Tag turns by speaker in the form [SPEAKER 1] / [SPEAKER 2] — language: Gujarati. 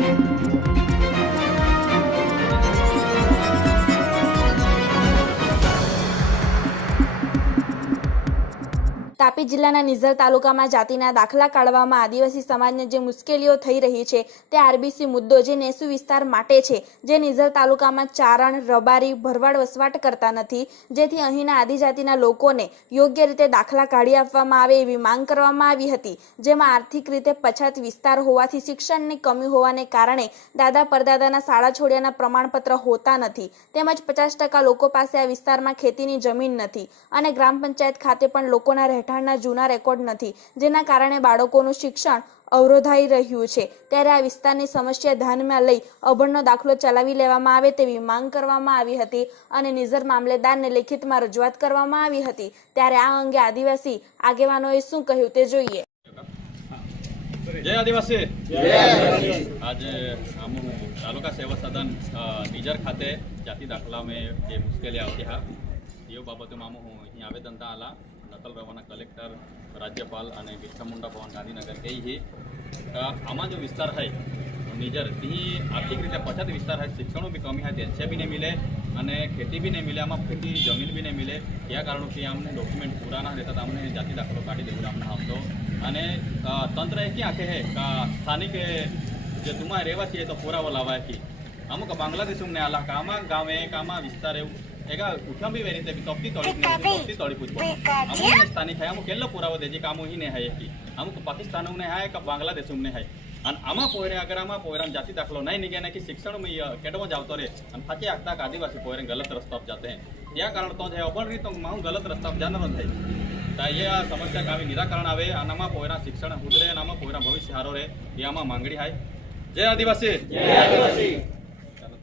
[SPEAKER 1] Thank you. તાપી જિલ્લાના નિઝર તાલુકામાં જાતિના દાખલા કાઢવામાં આદિવાસી સમાજને જે મુશ્કેલીઓ થઈ રહી છે તે આરબીસી મુદ્દો જે નેસુ વિસ્તાર માટે છે, જે નિઝર તાલુકામાં ચારણ, રબારી, ભરવાડ વસવાટ કરતા નથી, જેથી અહીંના આદિજાતિના લોકોને યોગ્ય રીતે દાખલા કાઢી આપવામાં આવે એવી માંગ કરવામાં આવી હતી, જેમાં આર્થિક રીતે પછાત વિસ્તાર હોવાથી શિક્ષણની કમી હોવાને કારણે દાદા પરદાદાના શાળા છોડ્યાના પ્રમાણપત્ર હોતા નથી. તેમજ પચાસ ટકા લોકો પાસે આ વિસ્તારમાં ખેતીની જમીન નથી અને ગ્રામ પંચાયત ખાતે પણ લોકોના રહેઠાણના જૂના રેકોર્ડ નથી જેના કારણે બાળકોનું શિક્ષણ અવરોધાઈ રહ્યું છે. ત્યારે આ વિસ્તારની સમસ્યા ધ્યાનમાં લઈ અભણનો દાખલો ચલાવી લેવામાં આવે તેવી માંગ કરવામાં આવી હતી અને નિઝર મામલેદારને લેખિતમાં રજૂઆત કરવામાં આવી હતી. ત્યારે આ અંગે આદિવાસી આગેવાનોએ શું કહ્યું તે જોઈએ.
[SPEAKER 2] જય આદિવાસી. આજે તાલુકા સેવા સદન નિઝર ખાતે જાતિ દાખલામાં જે મુશ્કેલી આવતી હા તેઓ બાબતોમાં અહીં આવેદન આલા. નકલ રવાના કલેક્ટર, રાજ્યપાલ અને બિરસા મુંડા ભવન ગાંધીનગર ગઈ છે. આમાં જો વિસ્તાર હૈ નિજર તી આર્થિક રીતે પછાત વિસ્તાર હૈ, શિક્ષણ બી કમી હૈ અચ્છે બી નહીં મિલે અને ખેતી બી નહીં મિલે, આમાં ખેતી, જમીન બી નહીં મિલે. ત્યાં કે અમને ડોક્યુમેન્ટ પૂરા ના રહેતા અમને જાતિ દાખલો કાઢી દેવું આમ તો. અને તંત્ર એ ક્યાં કહે સ્થાનિક જે તુમાં રહેવાથી એ તો પૂરાવો લાવવાથી ಅಮುಕ ಬಾಂಗ್ಲಾದೇಶ ಸುಮ್ಮನೆ ಅಲ್ಲ ಕಾಮ ಗಾವೆ ಕಾಮ ವಿಸ್ತಾರ ಈಗ ಉಠಂ ಬಿ વેરી ಬಿ ತಪ್ಪಿ ತೊಳಿ ತಪ್ಪಿ ತೊಳಿ ಪುಜ್ ಅಮು ಹಿಂದೂಸ್ತಾನಿ ಹೈ ಅಮು ಕೆಲ್ಲ ಪೂರಾವ ದೇಜಿ ಕಾಮು ಹಿ ನೇ ಹೈ ಕಿ ಅಮುಕ ಪಾಕಿಸ್ತಾನ ನೇ ಹೈ ಕ ಬಾಂಗ್ಲಾದೇಶ ಸುಮ್ಮನೆ ಹೈ અને આમાં પોયરે અગર આમાં પોયરામ જાતિ દાખલો નહીં નીકળે ને કે શિક્ષણ કેડવો જ આવતો રહે. અને થાકી આખતા આદિવાસી પોયરે ગલત રસ્તા પર જાતે હૈ. ત્યાં કારણ તો છે અભણ રીતો હું ગલત રસ્તા પર જાનારો થાય તા એ આ સમસ્યા કાવી નિરાકરણ આવે અને આમાં પોયરા શિક્ષણ સુધરે અને આમાં પોયરા ભવિષ્ય સારો રહે એ આમાં માંગણી હાય. જય આદિવાસી. જય આદિવાસી.